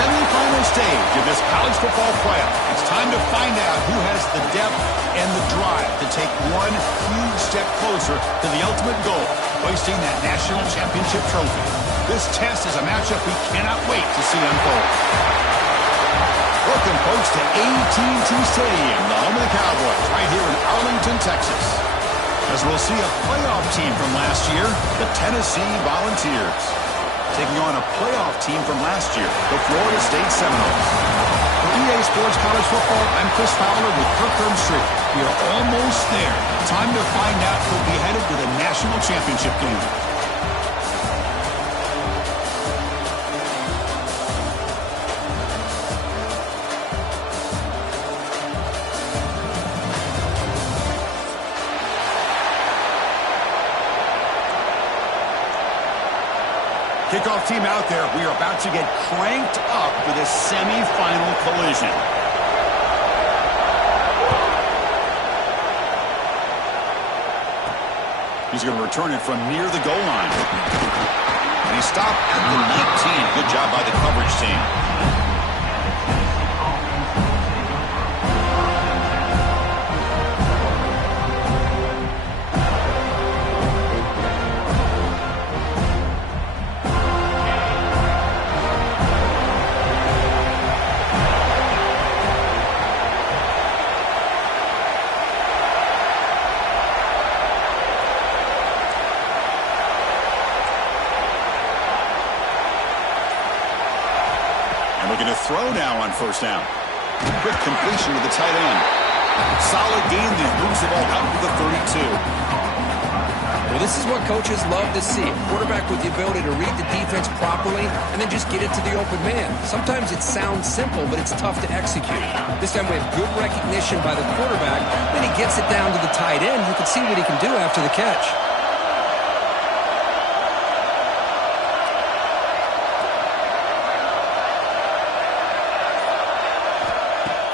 semifinal stage of this college football playoff. It's time to find out who has the depth and the drive to take one huge step closer to the ultimate goal, hoisting that national championship trophy. This test is a matchup we cannot wait to see unfold. Welcome, folks, to AT&T Stadium, the home of the Cowboys, right here in Arlington, Texas. As we'll see a playoff team from last year, the Tennessee Volunteers, taking on a playoff team from last year, the Florida State Seminoles. For EA Sports College Football, I'm Chris Fowler with Kirk Herbstreit. We are almost there. Time to find out who'll be headed to the national championship game. Kickoff team out there. We are about to get cranked up for this semifinal collision. He's going to return it from near the goal line. And he stopped at the 19. Good job by the coverage team. Looking to throw now on first down. Quick completion to the tight end. Solid gain that moves the ball out to the 32. Well, this is what coaches love to see. A quarterback with the ability to read the defense properly and then just get it to the open man. Sometimes it sounds simple, but it's tough to execute. This time we have good recognition by the quarterback. Then he gets it down to the tight end. You can see what he can do after the catch.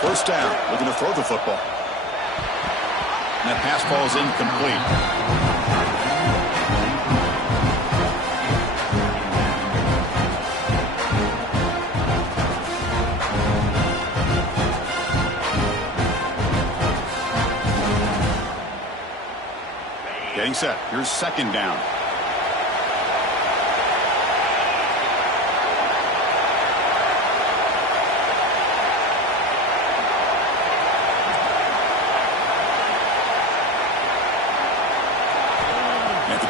First down, looking to throw the football. And that pass ball is incomplete. Getting set. Here's second down.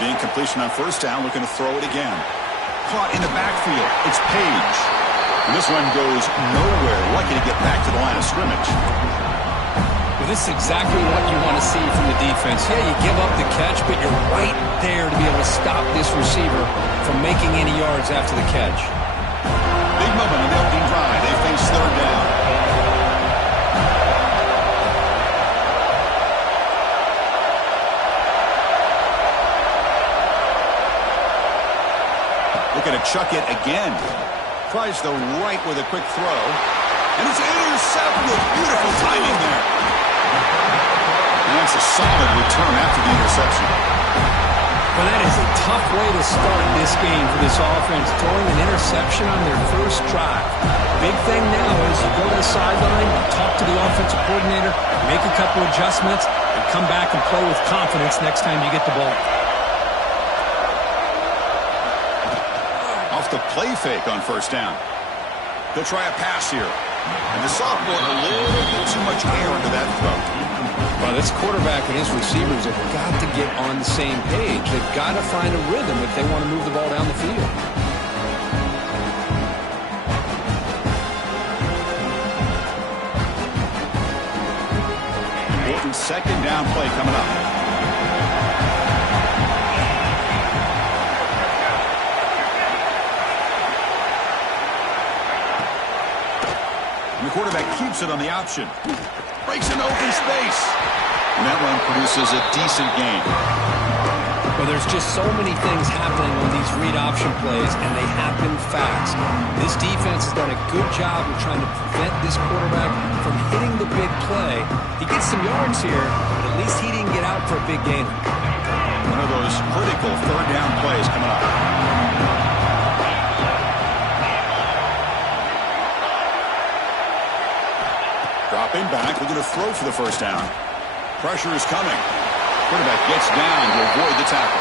Incompletion on first down, looking to throw it again. Caught in the backfield. It's Page. And this one goes nowhere. Lucky to get back to the line of scrimmage. Well, this is exactly what you want to see from the defense. Yeah, you give up the catch, but you're right there to be able to stop this receiver from making any yards after the catch. Big moment on the opening drive. They face third down. Going to chuck it again. Tries the right with a quick throw. And it's intercepted. Beautiful timing there. And that's a solid return after the interception. Well, that is a tough way to start this game for this offense, throwing an interception on their first drive. Big thing now is you go to the sideline, talk to the offensive coordinator, make a couple adjustments, and come back and play with confidence next time you get the ball. The play fake on first down. He'll try a pass here. And the sophomore, a little bit too much air into that throw. Well, this quarterback and his receivers have got to get on the same page. They've got to find a rhythm if they want to move the ball down the field. Important second down play coming up. The quarterback keeps it on the option. Breaks an open space. And that one produces a decent gain. Well, there's just so many things happening on these read option plays, and they happen fast. This defense has done a good job of trying to prevent this quarterback from hitting the big play. He gets some yards here, but at least he didn't get out for a big gain. One of those critical third down plays coming up. Dropping back, looking to throw for the first down. Pressure is coming. Quarterback gets down to avoid the tackle.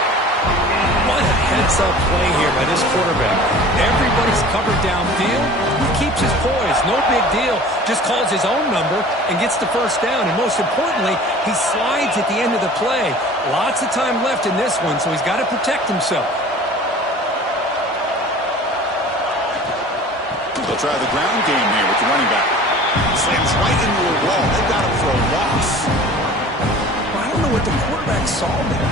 What a heads-up play here by this quarterback. Everybody's covered downfield. He keeps his poise. No big deal. Just calls his own number and gets the first down. And most importantly, he slides at the end of the play. Lots of time left in this one, so he's got to protect himself. They'll try the ground game here with the running back. Slams right into a wall. They've got him for a loss. I don't know what the quarterback saw there.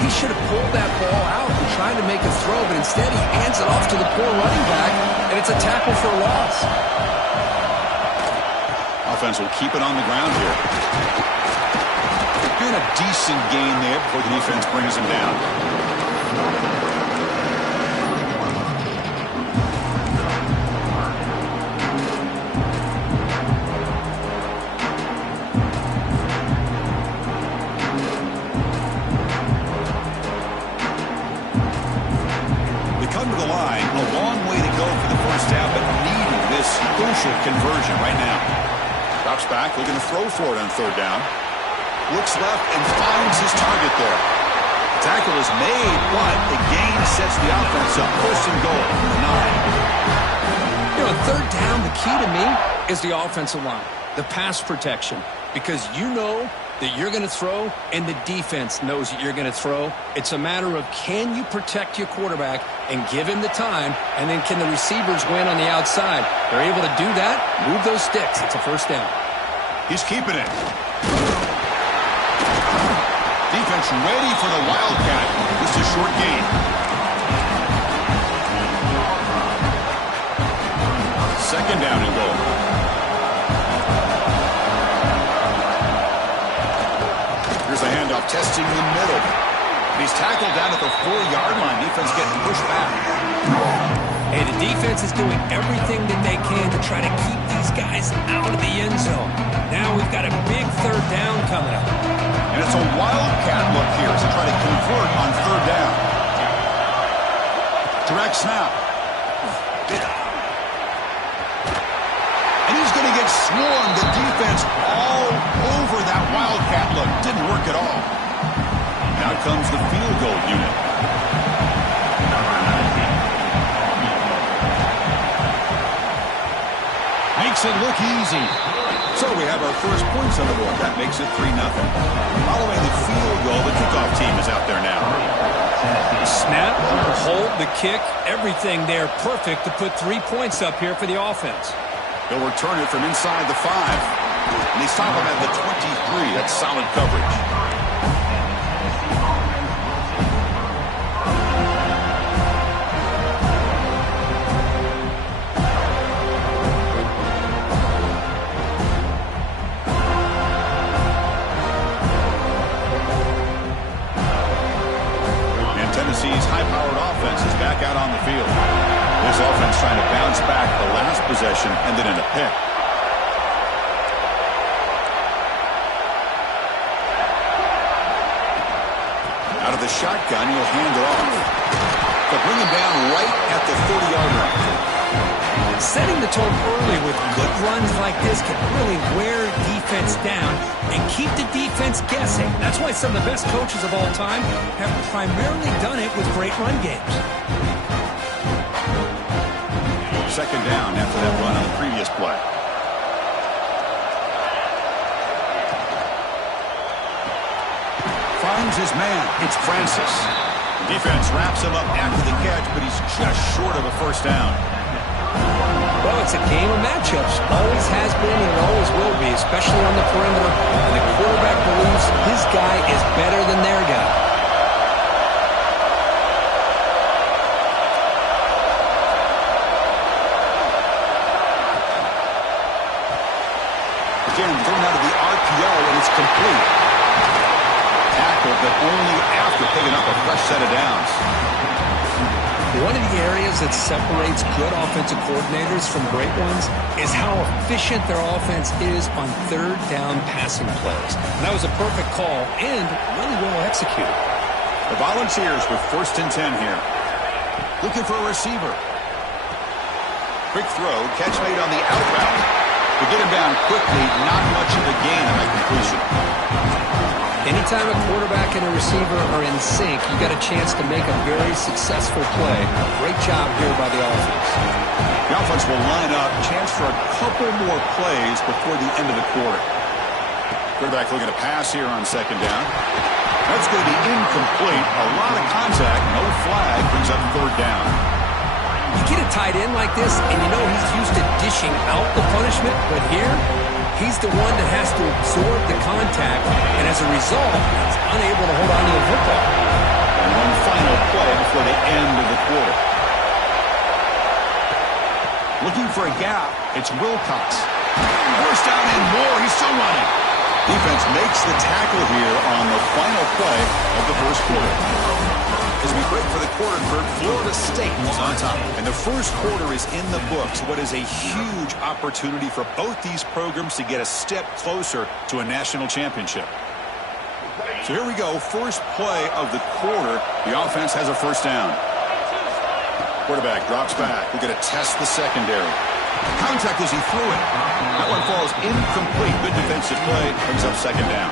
He should have pulled that ball out and tried to make a throw, but instead he hands it off to the poor running back, and it's a tackle for a loss. Offense will keep it on the ground here. Doing a decent gain there before the defense brings him down. Conversion right now. Drops back, looking to throw for it on third down. Looks left and finds his target there. Tackle is made, but the gain sets the offense up. First and goal, 9. You know, on third down, the key to me is the offensive line, the pass protection, because you know that you're going to throw and the defense knows that you're going to throw. It's a matter of can you protect your quarterback and give him the time, and then can the receivers win on the outside? They're able to do that, move those sticks. It's a first down. He's keeping it. Defense ready for the Wildcat. Just a short gain. Second down and goal. Here's a handoff, testing in the middle. He's tackled down at the 4-yard line. Defense getting pushed back. Hey, the defense is doing everything that they can to try to keep these guys out of the end zone. Now we've got a big third down coming up. And it's a Wildcat look here as they try to convert on third down. Direct snap. And he's going to get swarmed. The defense all over that Wildcat look. Didn't work at all. Now comes the field goal unit. Makes it look easy. So we have our first points on the board. That makes it 3-0. Following the field goal, the kickoff team is out there now. Snap, the hold, the kick, everything there perfect to put 3 points up here for the offense. They'll return it from inside the 5. And they stop him at the 23. That's solid coverage. Tennessee's high-powered offense is back out on the field. This offense trying to bounce back. The last possession ended in a pick. Out of the shotgun, he'll hand it off. They'll bring him down right at the 30-yard line. Setting the tone early with good runs like this can really wear defense down and keep the defense guessing. That's why some of the best coaches of all time have primarily done it with great run games. Second down after that run on the previous play. Finds his man. It's Francis. Defense wraps him up after the catch, but he's just short of a first down. Well, it's a game of matchups. Always has been and it always will be, especially on the perimeter. And the quarterback believes his guy is better than their guy. Again, thrown out of the RPO, and it's complete. Tackled, but only after picking up a fresh set of downs. One of the areas that separates good offensive coordinators from great ones is how efficient their offense is on third down passing plays. And that was a perfect call and really well executed. The Volunteers with first and 10 here. Looking for a receiver. Quick throw, catch made on the out route. To get him down quickly, not much of a gain on that completion. Anytime a quarterback and a receiver are in sync, you got a chance to make a very successful play. Great job here by the offense. The offense will line up, chance for a couple more plays before the end of the quarter. Quarterback looking to pass here on second down. That's going to be incomplete. A lot of contact, no flag, brings up third down. You get a tight end like this, and you know he's used to dishing out the punishment, but here, he's the one that has to absorb the contact, and as a result, he's unable to hold on to the football. And one final play before the end of the quarter. Looking for a gap, it's Wilcox. First down and more, he's still running. Defense makes the tackle here on the final play of the first quarter. As we break for the quarter, Kurt, Florida State is on top. And the first quarter is in the books. What is a huge opportunity for both these programs to get a step closer to a national championship. So here we go. First play of the quarter. The offense has a first down. Quarterback drops back. We're going to test the secondary. Contact as he threw it. That one falls incomplete. Good defensive play. Brings up second down.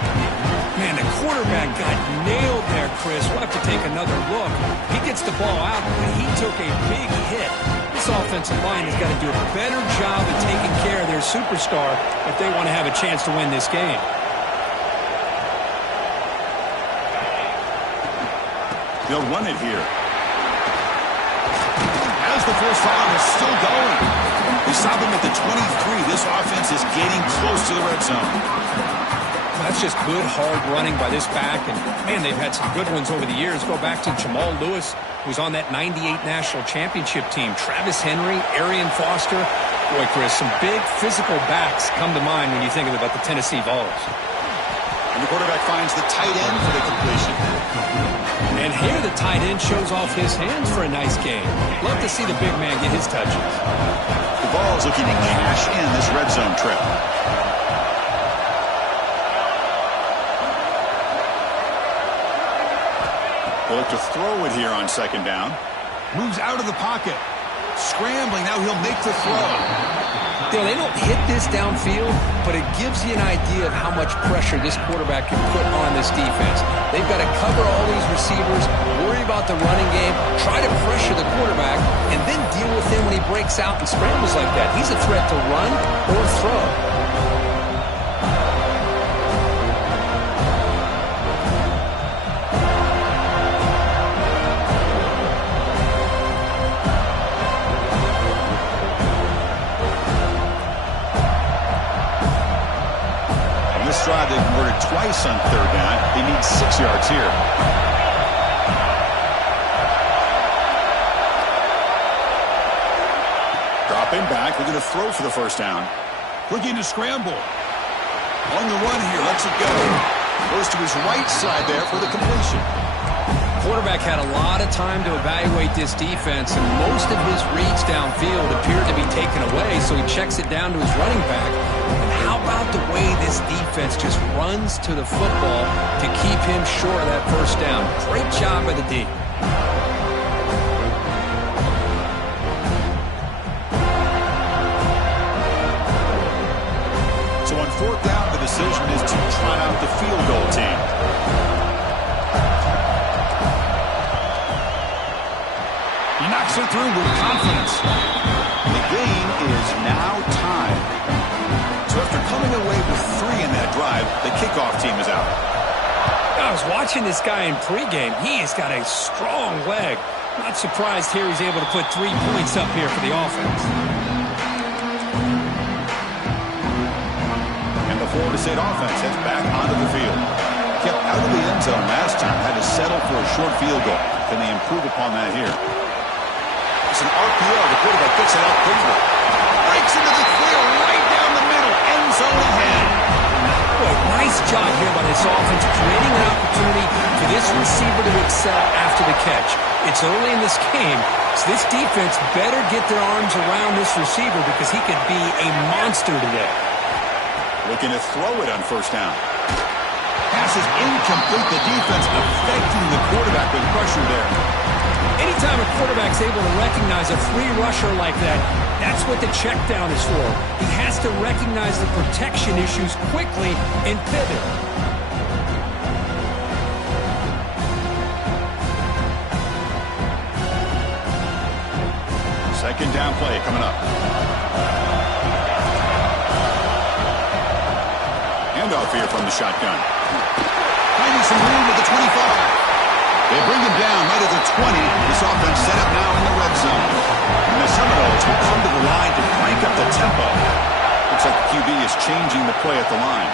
Man, the quarterback got nailed there, Chris. We'll have to take another look. He gets the ball out, but he took a big hit. This offensive line has got to do a better job of taking care of their superstar if they want to have a chance to win this game. They'll run it here. As the first down is still going. We stop him at the 23. This offense is getting close to the red zone. That's just good, hard running by this back. And, man, they've had some good ones over the years. Go back to Jamal Lewis, who's on that 98 national championship team. Travis Henry, Arian Foster. Boy, Chris, some big physical backs come to mind when you think about the Tennessee Vols. And the quarterback finds the tight end for the completion. And here the tight end shows off his hands for a nice game. Love to see the big man get his touches. The Vols looking to cash in this red zone trip. They'll look to throw it here on second down. Moves out of the pocket. Scrambling, now he'll make the throw. You know, they don't hit this downfield, but it gives you an idea of how much pressure this quarterback can put on this defense. They've got to cover all these receivers, worry about the running game, try to pressure the quarterback, and then deal with him when he breaks out and scrambles like that. He's a threat to run or throw. Drive, they converted twice on third down. They need 6 yards here. Dropping back, we're going to throw for the first down. Looking to scramble. On the run here, lets it go. Goes to his right side there for the completion. Quarterback had a lot of time to evaluate this defense, and most of his reads downfield appeared to be taken away, so he checks it down to his running back. How about the way this defense just runs to the football to keep him short of that first down? Great job by the D. So on fourth down, the decision is to trot out the field goal team. He knocks it through with confidence. The game is now tied. So after coming away with 3 in that drive, the kickoff team is out. I was watching this guy in pregame. He has got a strong leg. Not surprised here he's able to put 3 points up here for the offense. And the Florida State offense heads back onto the field. Kept out of the end zone last time, had to settle for a short field goal. Can they improve upon that here? It's an RPO. The quarterback gets it out quickly. Breaks into the clear right down the middle. End zone ahead. Boy, nice job here by this offense, creating an opportunity for this receiver to excel after the catch. It's early in this game, so this defense better get their arms around this receiver because he could be a monster today. Looking to throw it on first down. Pass is incomplete. The defense affecting the quarterback with pressure there. And Anytime a quarterback's able to recognize a free rusher like that, that's what the check down is for. He has to recognize the protection issues quickly and pivot. Second down play coming up. Handoff here from the shotgun. Finding some room at the 25. They bring him down right at the 20. This offense set up now in the red zone. And the Seminoles will come to the line to crank up the tempo. Looks like the QB is changing the play at the line.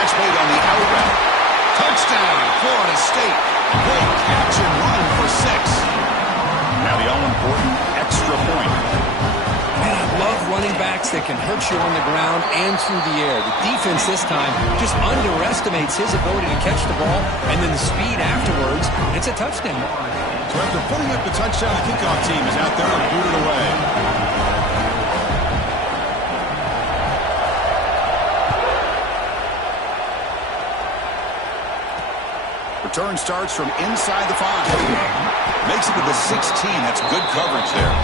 Catch made on the out route. Touchdown, Florida State. Great catch and run for 6. Now the all-important extra point. Man, I love running backs that can hurt you on the ground and through the air. The defense this time just underestimates his ability to catch the ball, and then the speed afterwards, it's a touchdown. So after putting up the touchdown, the kickoff team is out there and booted away. Return starts from inside the 5. Makes it to the 16. That's good coverage there.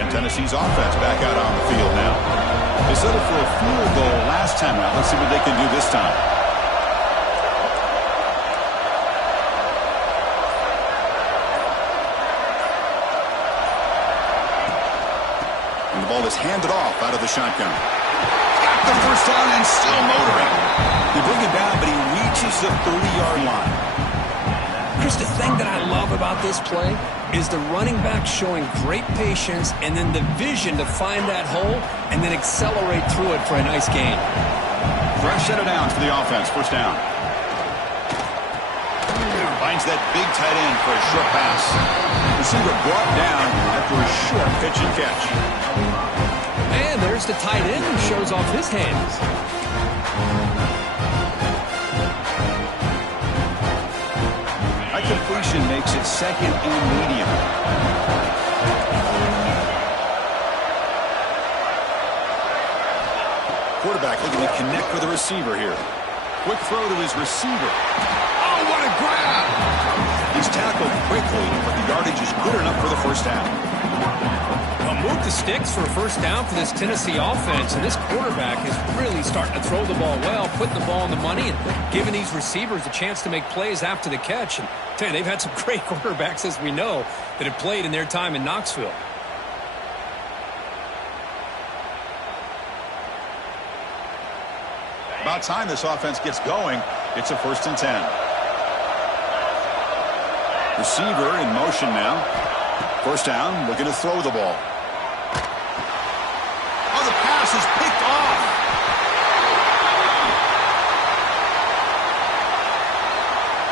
And Tennessee's offense back out on the field now. They settled for a field goal last time out. Let's see what they can do this time. The ball is handed off out of the shotgun. Got the first down and still motoring. They bring it down, but he reaches the 30-yard line. Chris, the thing that I love about this play is the running back showing great patience and then the vision to find that hole and then accelerate through it for a nice gain. Fresh set of downs for the offense. First down. Finds that big tight end for a short pass. Receiver brought down after a short pitch and catch. And there's the tight end who shows off his hands. High completion makes it second and medium. Quarterback looking to connect with the receiver here. Quick throw to his receiver. Oh, what a grab! He's tackled quickly, but the yardage is good enough for the first down. Move the sticks for a first down for this Tennessee offense, and this quarterback is really starting to throw the ball well, putting the ball on the money, and giving these receivers a chance to make plays after the catch. And man, they've had some great quarterbacks, as we know, that have played in their time in Knoxville. About time this offense gets going. It's a 1st and 10. Receiver in motion now. First down, looking to throw the ball. Oh, the pass is picked off.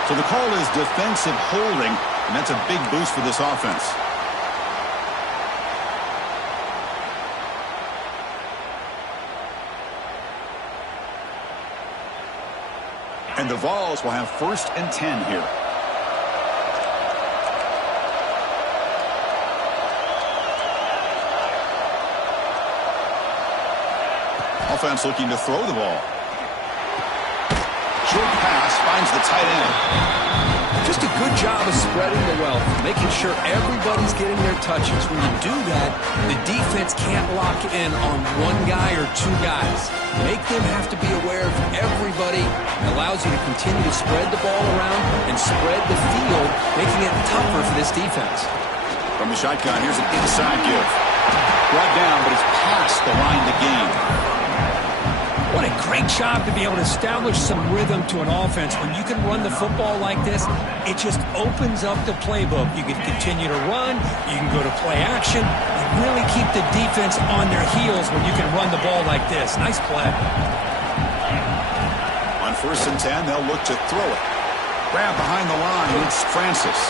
So the call is defensive holding, and that's a big boost for this offense. And the Vols will have 1st and 10 here. Offense looking to throw the ball. Short pass finds the tight end. Just a good job of spreading the wealth, making sure everybody's getting their touches. When you do that, the defense can't lock in on one guy or two guys. Make them have to be aware of everybody. It allows you to continue to spread the ball around and spread the field, making it tougher for this defense. From the shotgun, here's an inside give. Brought down, but it's past the line to gain. What a great job to be able to establish some rhythm to an offense. When you can run the football like this, it just opens up the playbook. You can continue to run. You can go to play action. You really keep the defense on their heels when you can run the ball like this. Nice play. On 1st and 10, they'll look to throw it. Grab behind the line, it's Francis.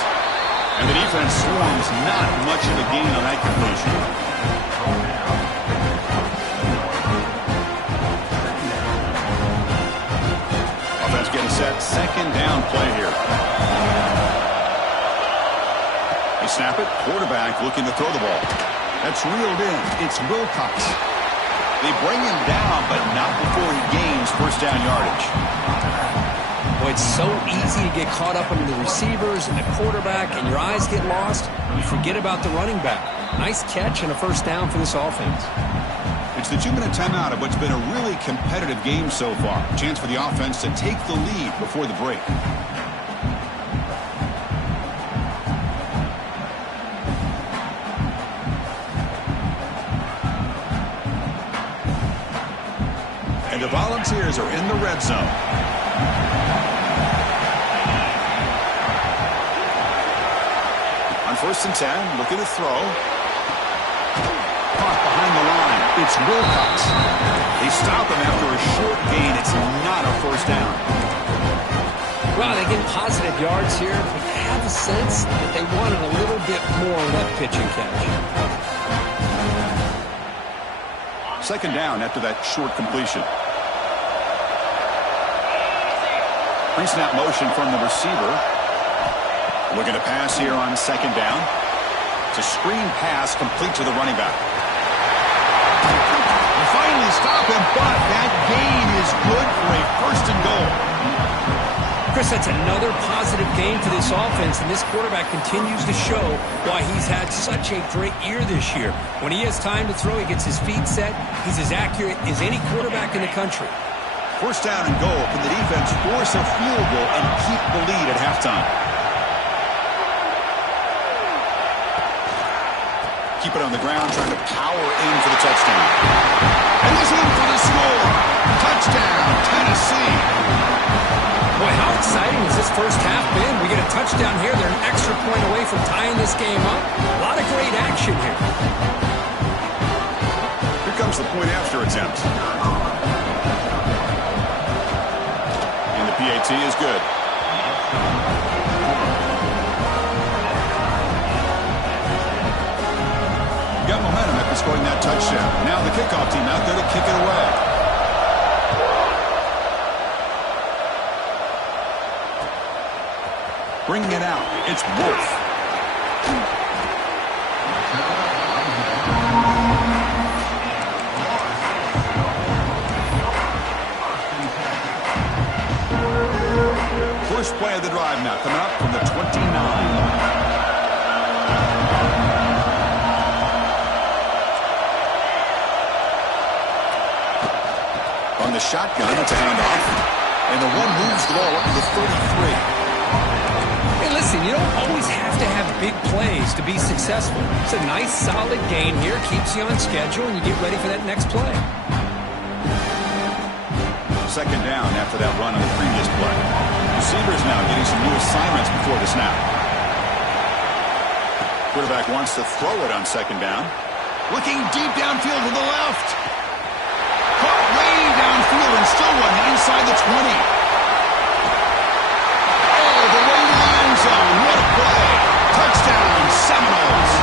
And the defense swarms not much of a gain on that completion. Getting set second down play here. They snap it. Quarterback looking to throw the ball. That's reeled in. It's Wilcox. They bring him down, but not before he gains first down yardage. Boy, it's so easy to get caught up under the receivers and the quarterback, and your eyes get lost. You forget about the running back. Nice catch and a first down for this offense. It's the 2-minute timeout of what's been a really competitive game so far. Chance for the offense to take the lead before the break. And the Volunteers are in the red zone. On 1st and 10, looking to throw. Caught behind the line. It's Wilcox. They stop him after a short gain. It's not a first down. Well, they get positive yards here, but I have a sense that they wanted a little bit more on that pitch and catch. Second down after that short completion. Pre-snap motion from the receiver. Looking to pass here on second down. It's a screen pass complete to the running back. They finally stop him, but that gain is good for a first and goal. Chris, that's another positive game for this offense, and this quarterback continues to show why he's had such a great year this year. When he has time to throw, he gets his feet set. He's as accurate as any quarterback in the country. First down and goal. Can the defense force a field goal and keep the lead at halftime? Keep it on the ground, trying to power in for the touchdown. And he's in for the score. Touchdown, Tennessee. Boy, how exciting has this first half been? We get a touchdown here. They're an extra point away from tying this game up. A lot of great action here. Here comes the point after attempt. And the PAT is good. Got momentum after scoring that touchdown. Now the kickoff team out there to kick it away. Bringing it out, it's Wolf. First play of the drive now, coming up from the 29. On the shotgun, it's a handoff. And the one moves the ball up to the 33. Hey, listen, you don't always have to have big plays to be successful. It's a nice, solid gain here. Keeps you on schedule, and you get ready for that next play. Second down after that run on the previous play. Receivers now getting some new assignments before the snap. Quarterback wants to throw it on second down. Looking deep downfield to the left. Caught way downfield and still running inside the 20. Oh, the way to the end zone. What a play. Touchdown, Seminoles.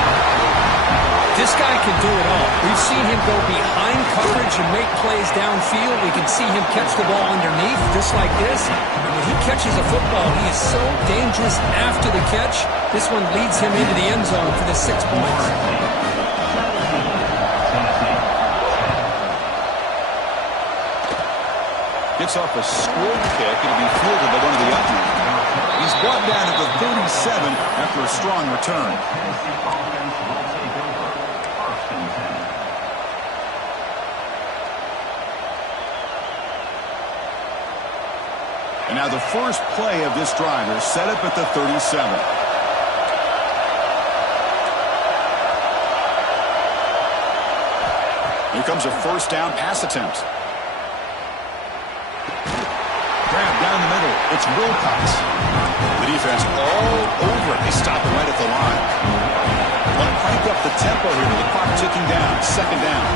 This guy can do it all. We've seen him go behind coverage and make plays downfield. We can see him catch the ball underneath, just like this. And when he catches a football, he is so dangerous after the catch. This one leads him into the end zone for the 6 points. Gets off a squib kick. It'll be fielded by one of the Uglies. He's brought down at the 37 after a strong return. And now the first play of this drive is set up at the 37. Here comes a first down pass attempt. Grab down the middle. It's Wilcox. The defense all over it. They stop it right at the line. Want to crank up the tempo here with the clock ticking down. Second down.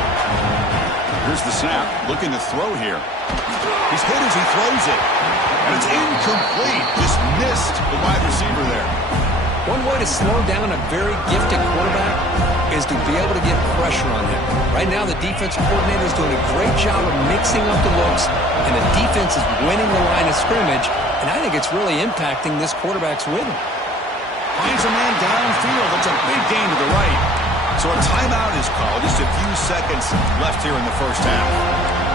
Here's the snap. Looking to throw here. He's hit as he throws it. And it's incomplete. Just missed the wide receiver there. One way to slow down a very gifted quarterback is to be able to get pressure on him. Right now, the defensive coordinator is doing a great job of mixing up the looks, and the defense is winning the line of scrimmage, and I think it's really impacting this quarterback's rhythm. Finds a man downfield. That's a big gain to the right. So a timeout is called. Just a few seconds left here in the first half.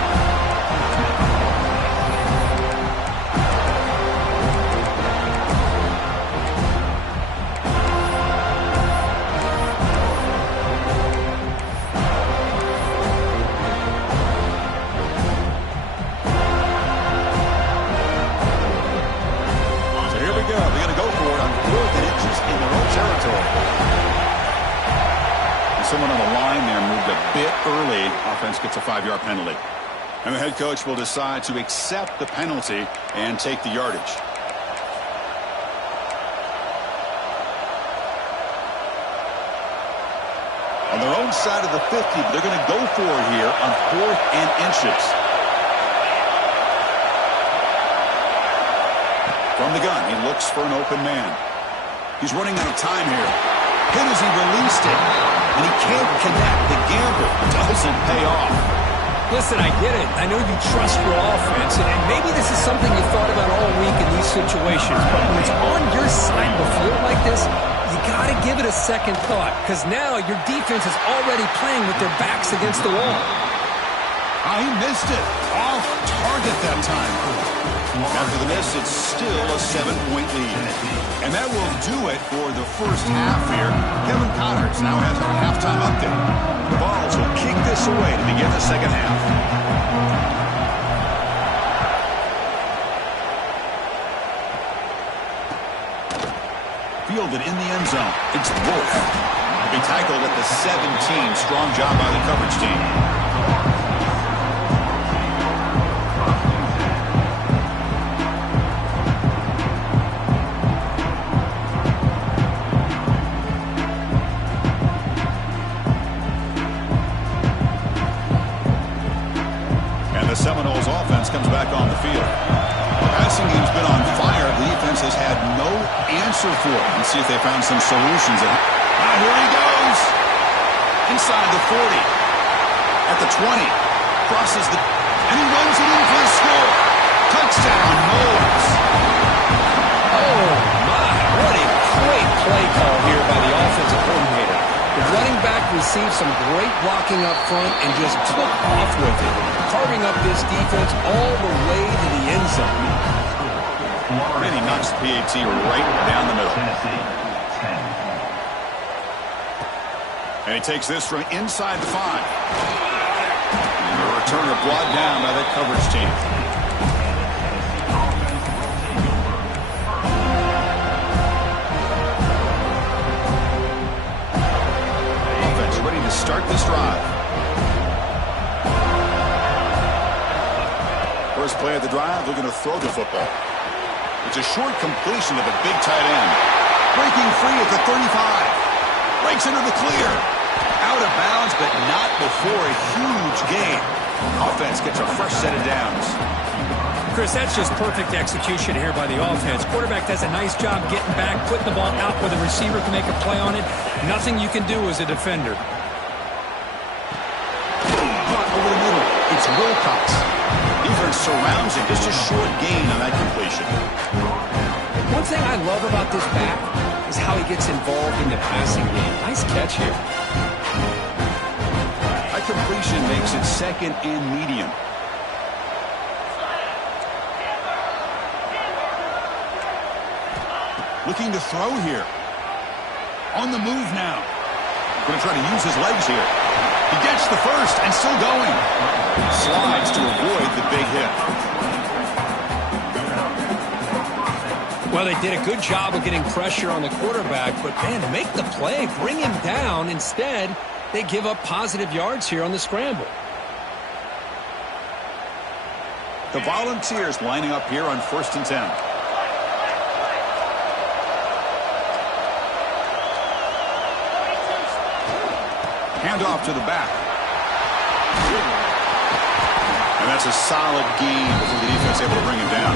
Someone on the line there moved a bit early. Offense gets a 5-yard penalty. And the head coach will decide to accept the penalty and take the yardage. On their own side of the 50, they're going to go for it here on 4th and inches. From the gun, he looks for an open man. He's running out of time here. Hit as he released it. And he can't connect. The gamble doesn't pay off. Listen, I get it. I know you trust your offense, and maybe this is something you thought about all week in these situations, but when it's on your side of the field like this, you got to give it a second thought, because now your defense is already playing with their backs against the wall. He missed it. Off target that time. After the miss, it's still a 7-point lead. And that will do it for the first half here. Kevin Connors now has a halftime update. The Vols will kick this away to begin the second half. Fielded in the end zone. It's Wolf. He tackled at the 17. Strong job by the coverage team. The Seminoles offense comes back on the field. The passing game's been on fire. The defense has had no answer for it. Let's see if they found some solutions. Here he goes. Inside the 40. At the 20. Crosses the... And he runs it in for the score. Touchdown, Moles. Oh, my. What a great play call here by the offensive coordinator. The running back received some great blocking up front and just took off with it, carving up this defense all the way to the end zone. And he knocks the PAT right down the middle. And he takes this from inside the 5. And the returner brought down by that coverage team. Ready to start this drive. First play of the drive, they're going to throw the football. It's a short completion to the big tight end. Breaking free at the 35. Breaks into the clear. Out of bounds, but not before a huge gain. Offense gets a fresh set of downs. Chris, that's just perfect execution here by the offense. Quarterback does a nice job getting back, putting the ball out where the receiver can make a play on it. Nothing you can do as a defender. Over the middle, it's Wilcox. Defense surrounds him. Just a short gain on that completion. One thing I love about this back is how he gets involved in the passing game. Nice catch here. That completion makes it second and medium. Looking to throw here. On the move now. Going to try to use his legs here. He gets the first and still going. Slides to avoid the big hit. Well, they did a good job of getting pressure on the quarterback, but, man, to make the play, bring him down. Instead, they give up positive yards here on the scramble. The Volunteers lining up here on 1st and 10. Handoff to the back. And that's a solid gain before the defense able to bring him down.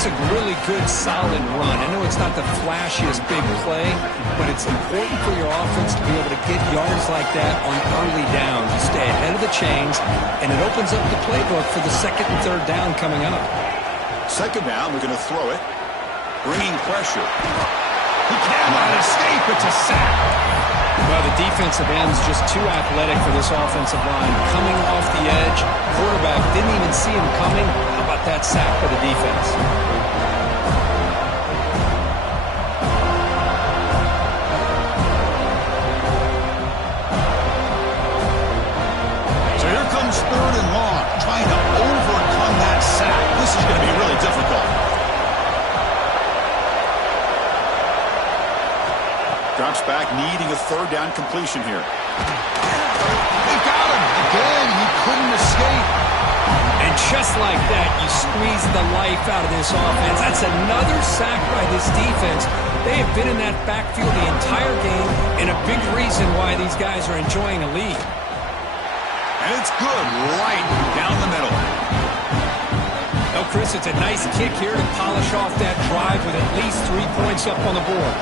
That's a really good, solid run. I know it's not the flashiest big play, but it's important for your offense to be able to get yards like that on early downs. You stay ahead of the chains, and it opens up the playbook for the second and third down coming up. Second down, we're going to throw it. Bringing pressure. He cannot escape. It's a sack. Well, the defensive end's just too athletic for this offensive line. Coming off the edge, quarterback didn't even see him coming. How about that sack by the defense? So here comes third and long, trying to overcome that sack. This is going to be really difficult. Drops back, needing a third down completion here. They got him. Again, he couldn't escape. And just like that, you squeeze the life out of this offense. That's another sack by this defense. They have been in that backfield the entire game, and a big reason why these guys are enjoying a lead. And it's good right down the middle. Well, Chris, it's a nice kick here to polish off that drive with at least 3 points up on the board.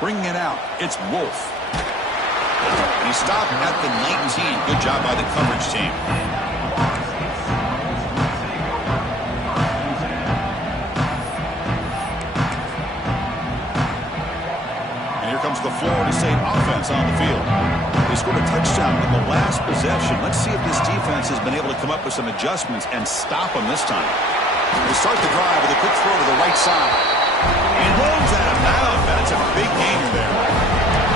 Bringing it out, it's Wolf. He stopped at the 19. Good job by the coverage team. And here comes the Florida State offense on the field. They scored a touchdown in the last possession. Let's see if this defense has been able to come up with some adjustments and stop them this time. They start the drive with a quick throw to the right side. And rolls out of bounds. That's a big gainer there.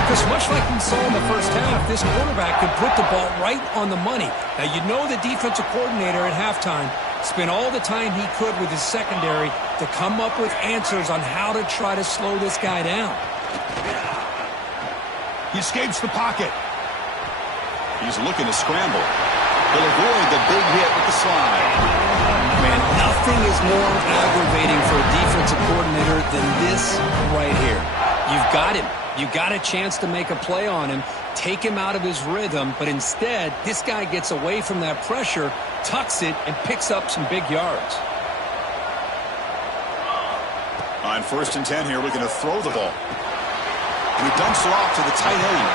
Because much like we saw in the first half, this quarterback could put the ball right on the money. Now, you know the defensive coordinator at halftime spent all the time he could with his secondary to come up with answers on how to try to slow this guy down. He escapes the pocket. He's looking to scramble. He'll avoid the big hit with the slide. Man, nothing is more aggravating for a defensive coordinator than this right here. You've got him. You've got a chance to make a play on him, take him out of his rhythm, but instead, this guy gets away from that pressure, tucks it, and picks up some big yards. On 1st and 10 here, we're going to throw the ball. And he dumps it off to the tight end.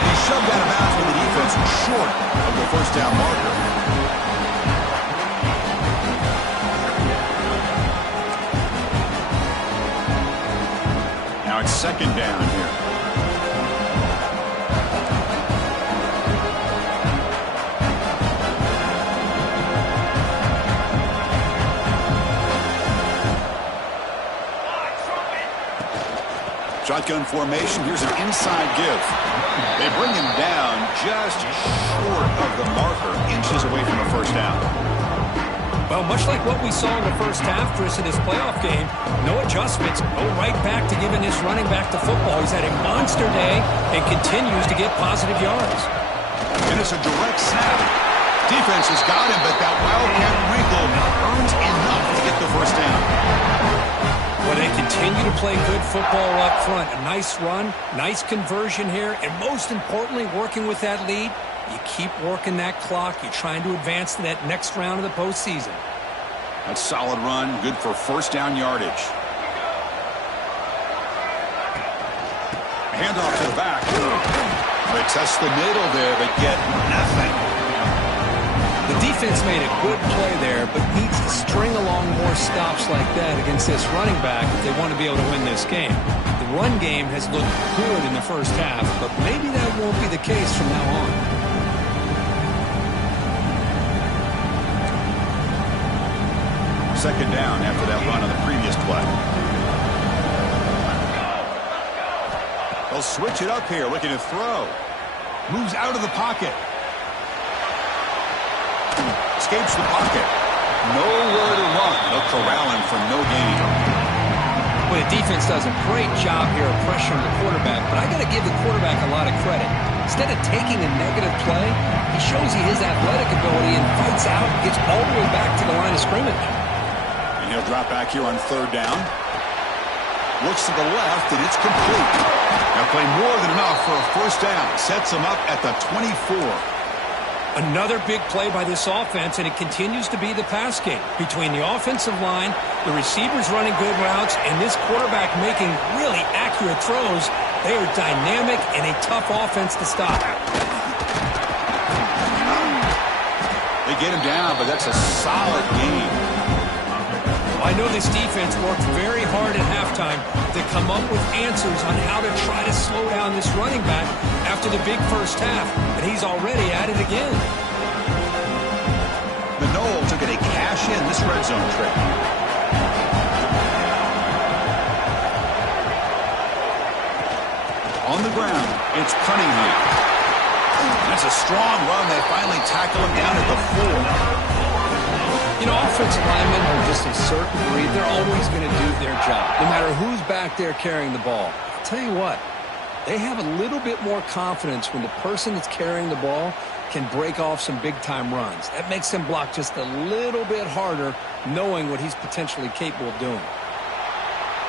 And he shoved out of bounds with the defense short of the first down marker. Now it's second down here. Shotgun formation. Here's an inside give. They bring him down just short of the marker, inches away from a first down. Well, much like what we saw in the first half, Chris, in this playoff game, no adjustments, go right back to giving this running back to football. He's had a monster day and continues to get positive yards. And it's a direct snap. Defense has got him, but that wildcat wrinkle earns enough to get the first down. Well, they continue to play good football up front. A nice run, nice conversion here, and most importantly, working with that lead, you keep working that clock. You're trying to advance to that next round of the postseason. That's solid run, good for first down yardage. Handoff to the back. They test the middle there, but get nothing. The defense made a good play there, but needs to string along more stops like that against this running back if they want to be able to win this game. The run game has looked good in the first half, but maybe that won't be the case from now on. Second down after that run on the previous play. They'll switch it up here, looking to throw. Moves out of the pocket. Escapes the pocket. Nowhere to run. They'll corral him for no gain. Well, the defense does a great job here of pressuring the quarterback, but I got to give the quarterback a lot of credit. Instead of taking a negative play, he shows you his athletic ability and fights out, gets all the way back to the line of scrimmage. And he'll drop back here on third down. Looks to the left, and it's complete. Now play more than enough for a first down. Sets him up at the 24. Another big play by this offense, and it continues to be the pass game. Between the offensive line, the receivers running good routes, and this quarterback making really accurate throws, they are dynamic and a tough offense to stop. They get him down, but that's a solid game. I know this defense worked very hard at halftime to come up with answers on how to try to slow down this running back after the big first half, and he's already at it again. The Noles are going to cash in this red zone trip. On the ground, it's Cunningham. That's a strong run. They finally tackle him down at the 4. You know, offensive linemen are just a certain breed. They're always going to do their job, no matter who's back there carrying the ball. I'll tell you what, they have a little bit more confidence when the person that's carrying the ball can break off some big-time runs. That makes them block just a little bit harder, knowing what he's potentially capable of doing.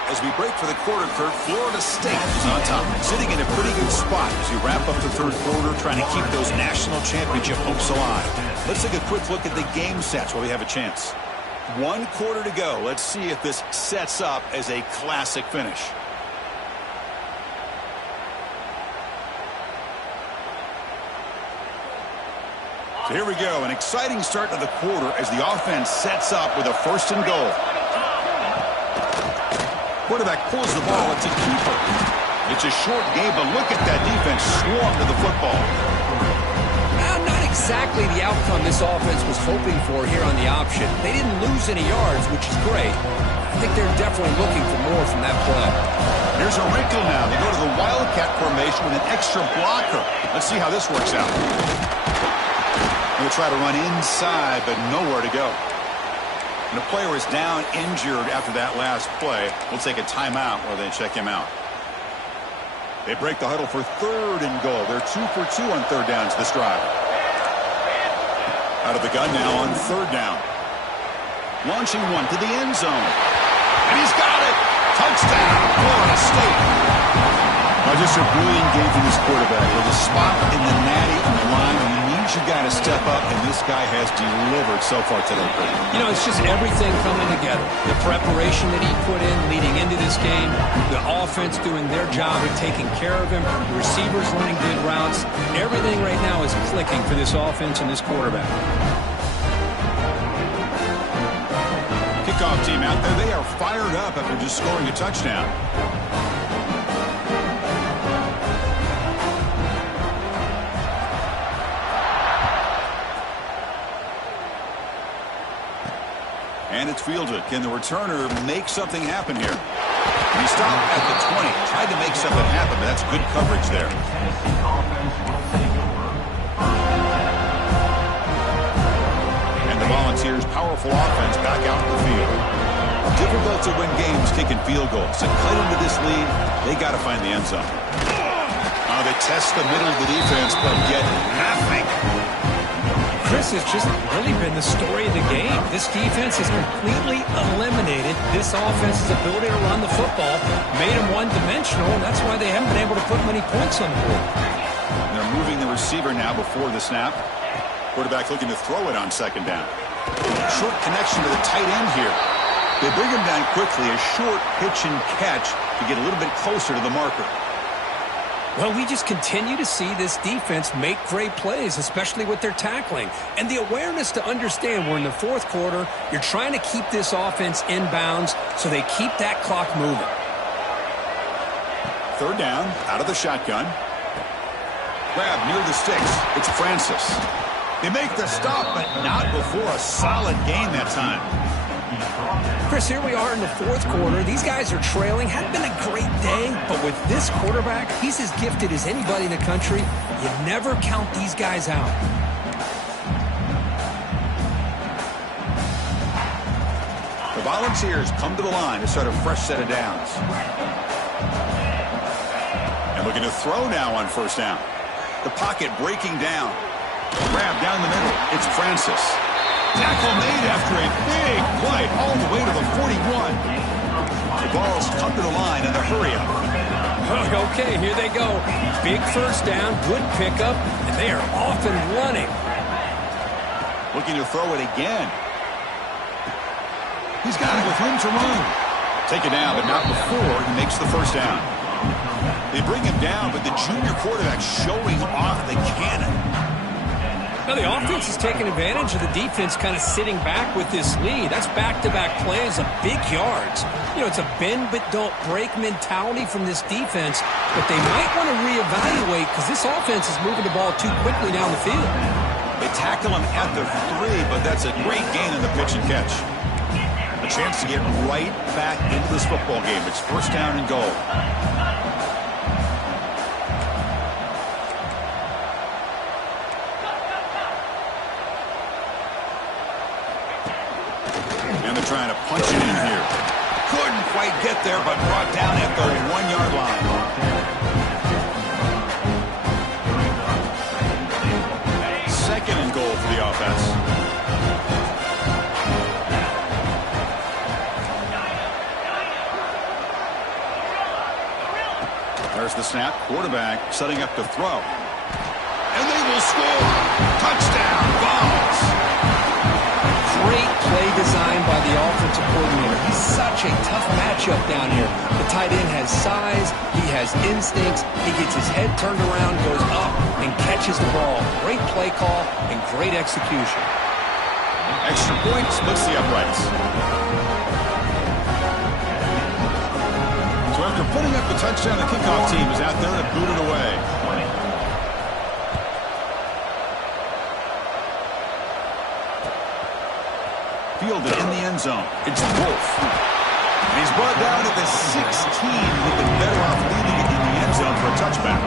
As we break for the quarter, Kurt, Florida State is on top, sitting in a pretty good spot as we wrap up the third quarter, trying to keep those national championship hopes alive. Let's take a quick look at the game sets while we have a chance. 1 quarter to go. Let's see if this sets up as a classic finish. So here we go, an exciting start to the quarter as the offense sets up with a 1st and goal. Quarterback pulls the ball. It's a keeper. It's a short game, but look at that defense swarm to the football. Not exactly the outcome this offense was hoping for here on the option. They didn't lose any yards, which is great. I think they're definitely looking for more from that play. Here's a wrinkle now. They go to the Wildcat formation with an extra blocker. Let's see how this works out. We'll try to run inside, but nowhere to go. And the player is down injured after that last play. We'll take a timeout while they check him out. They break the huddle for 3rd and goal. They're 2 for 2 on 3rd downs this drive. Out of the gun now on 3rd down. Launching one to the end zone. And he's got it! Touchdown, Florida State. Now just a brilliant game from this quarterback. With a spot in the natty on the line, you got to step up, and this guy has delivered so far today. You know, it's just everything coming together. The preparation that he put in leading into this game, the offense doing their job of taking care of him, the receivers running good routes. Everything right now is clicking for this offense and this quarterback. Kickoff team out there. They are fired up after just scoring a touchdown. And it's fielded. Can the returner make something happen here? He stopped at the 20. Tried to make something happen, but that's good coverage there. And the Volunteers' powerful offense back out in the field. Difficult to win games kicking field goals. To cut into this lead, they got to find the end zone. They test the middle of the defense, but get nothing. Chris, has just really been the story of the game. This defense has completely eliminated this offense's ability to run the football, made them one-dimensional, and that's why they haven't been able to put many points on the board. And they're moving the receiver now before the snap. Quarterback looking to throw it on 2nd down. Short connection to the tight end here. They bring him down quickly, a short pitch and catch to get a little bit closer to the marker. Well, we just continue to see this defense make great plays, especially with their tackling. And the awareness to understand we're in the 4th quarter, you're trying to keep this offense in bounds so they keep that clock moving. 3rd down, out of the shotgun. Grab near the sticks. It's Francis. They make the stop, but not before a solid gain that time. Chris, here we are in the 4th quarter. These guys are trailing. Hadn't been a great day, but with this quarterback, he's as gifted as anybody in the country. You never count these guys out. The Volunteers come to the line to start a fresh set of downs. And looking to throw now on 1st down. The pocket breaking down. Grab down the middle. It's Francis. Tackle made after a big play all the way to the 41. The balls come to the line in the hurry-up. Okay, here they go. Big 1st down, good pickup, and they are off and running. Looking to throw it again. He's got it with room to run. Take it down, but not before he makes the first down. They bring him down, but the junior quarterback showing off the cannon. Now the offense is taking advantage of the defense kind of sitting back with this lead. That's back-to-back plays of big yards. You know, it's a bend but don't break mentality from this defense, but they might want to reevaluate because this offense is moving the ball too quickly down the field. They tackle him at the 3, but that's a great gain in the pitch and catch. A chance to get right back into this football game. It's first down and goal. And they're trying to punch it in here. Couldn't quite get there, but brought down at the 1-yard line. Second and goal for the offense. There's the snap. Quarterback setting up to throw. And they will score. Touchdown, Vols. Great play design by the offensive coordinator. He's such a tough matchup down here. The tight end has size. He has instincts. He gets his head turned around, goes up, and catches the ball. Great play call and great execution. Extra point splits the uprights. So after putting up the touchdown, the kickoff team is out there to boot it away. Fielded in the end zone. It's Wolf. And he's brought down at the 16. Would been better off leaving it in the end zone for a touchback.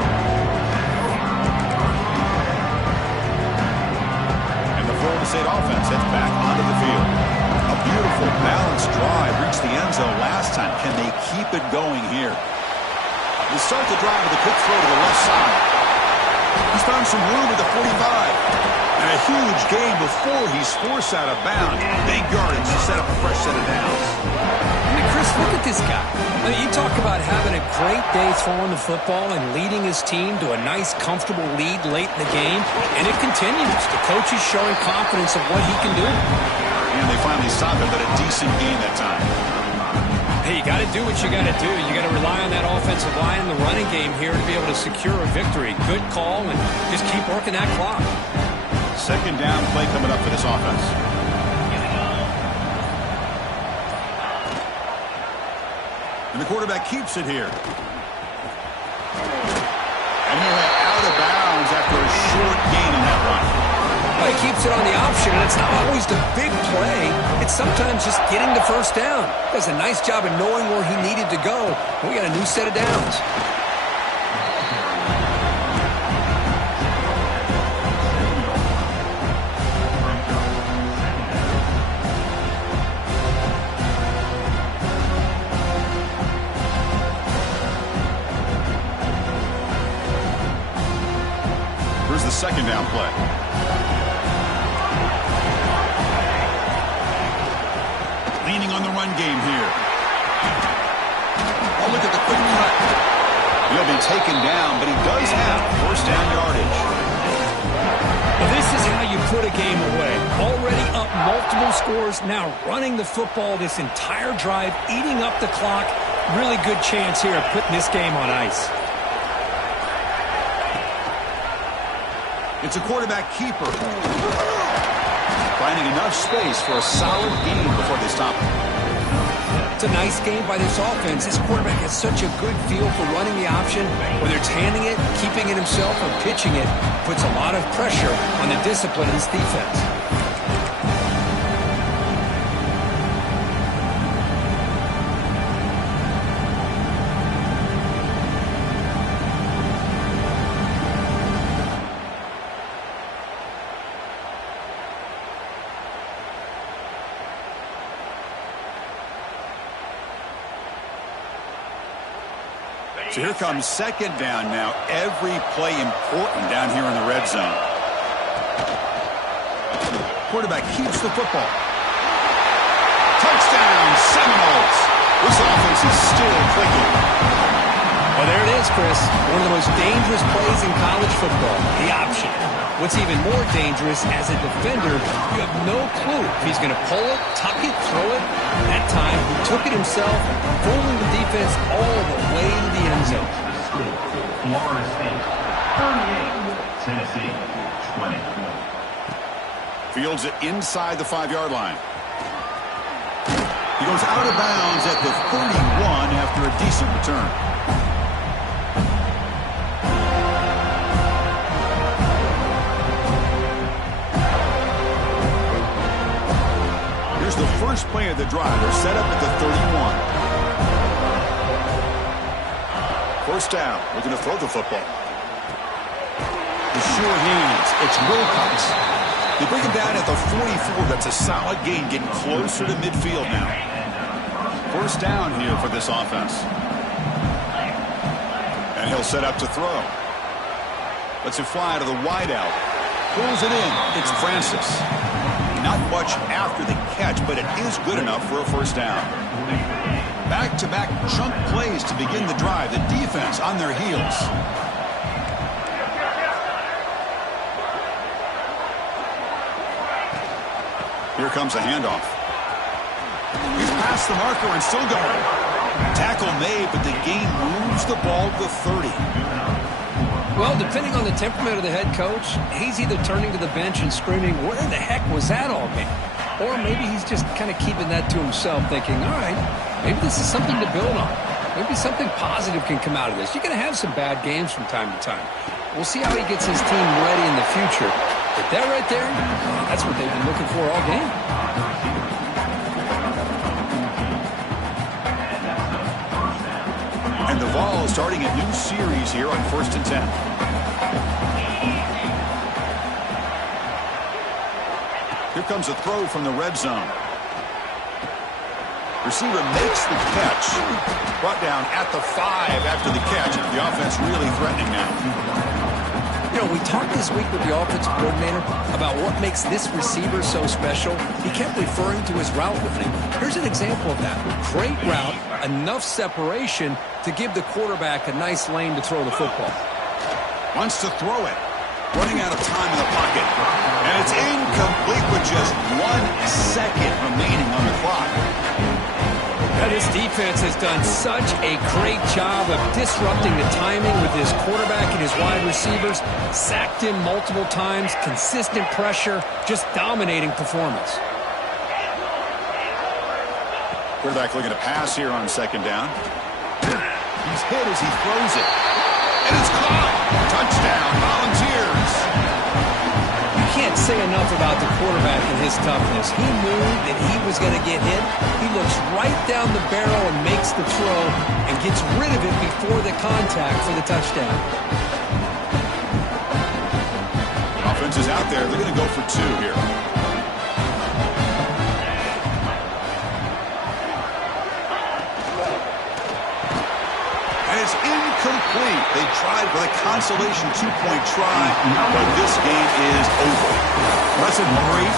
And the Florida State offense heads back onto the field. A beautiful, balanced drive reached the end zone last time. Can they keep it going here? They start the drive with a quick throw to the left side. He's found some room at the 45. And a huge gain before he's forced out of bounds. Big yardage to set up a fresh set of downs. I mean, Chris, look at this guy. I mean, you talk about having a great day throwing the football and leading his team to a nice, comfortable lead late in the game, and it continues. The coach is showing confidence of what he can do. And they finally stopped him, but a decent game that time. Hey, you got to do what you got to do. You got to rely on that offensive line in the running game here to be able to secure a victory. Good call, and just keep working that clock. Second down play coming up for this offense. And the quarterback keeps it here. And he'll have out of bounds after a short gain in that run. Well, he keeps it on the option, and it's not always the big play. It's sometimes just getting the first down. Does a nice job of knowing where he needed to go. We got a new set of downs. The second down play. Leaning on the run game here. Oh, look at the quick cut. He'll be taken down, but he does have first down yardage. Well, this is how you put a game away. Already up multiple scores, now running the football this entire drive, eating up the clock. Really good chance here of putting this game on ice. It's a quarterback keeper. Finding enough space for a solid gain before they stop him. It's a nice game by this offense. This quarterback has such a good feel for running the option. Whether it's handing it, keeping it himself, or pitching it, puts a lot of pressure on the discipline of this defense. So here comes second down now. Every play important down here in the red zone. Quarterback keeps the football. Touchdown, Seminoles. This offense is still clicking. Well, there it is, Chris. One of the most dangerous plays in college football, the option. What's even more dangerous, as a defender, you have no clue if he's going to pull it, tuck it, throw it. That time, he took it himself, fooling the defense all the way to the end zone. Florida State, 38, Tennessee, 20. Fields it inside the 5-yard line. He goes out of bounds at the 31 after a decent return. Here's the first play of the drive. They're set up at the 31. First down. Looking to throw the football. The sure hands. It's Wilcox. They bring him down at the 44. That's a solid gain, getting closer to midfield now. First down here for this offense. And he'll set up to throw. Lets it fly to the wideout. Pulls it in. It's Francis. Not much after the catch, but it is good enough for a first down. Back-to-back chunk plays to begin the drive. The defense on their heels. Here comes a handoff. He's past the marker and still going. Tackle made, but the gain moves the ball to the 30. Well, depending on the temperament of the head coach, he's either turning to the bench and screaming, where the heck was that all game? Or maybe he's just kind of keeping that to himself, thinking, all right, maybe this is something to build on. Maybe something positive can come out of this. You're going to have some bad games from time to time. We'll see how he gets his team ready in the future. But that right there, that's what they've been looking for all game. And the Vols starting a new series here on 1st and 10. Here comes a throw from the red zone. Receiver makes the catch. Brought down at the 5 after the catch. The offense really threatening now. You know, we talked this week with the offensive coordinator about what makes this receiver so special. He kept referring to his route running. Here's an example of that. Great route, enough separation to give the quarterback a nice lane to throw the football. Wants to throw it. Running out of time in the pocket. And it's incomplete with just 1 second remaining on the clock. Yeah, this defense has done such a great job of disrupting the timing with his quarterback and his wide receivers. Sacked him multiple times, consistent pressure, just dominating performance. Quarterback looking to pass here on 2nd down. He's hit as he throws it. And it's caught. Touchdown, Volunteers. You can't say enough about the quarterback and his toughness. He knew that he was going to get hit. He looks right down the barrel and makes the throw and gets rid of it before the contact for the touchdown. Offense is out there. They're going to go for 2 here. And it's incomplete. They tried for the consolation 2-point try, but this game is over. That's a great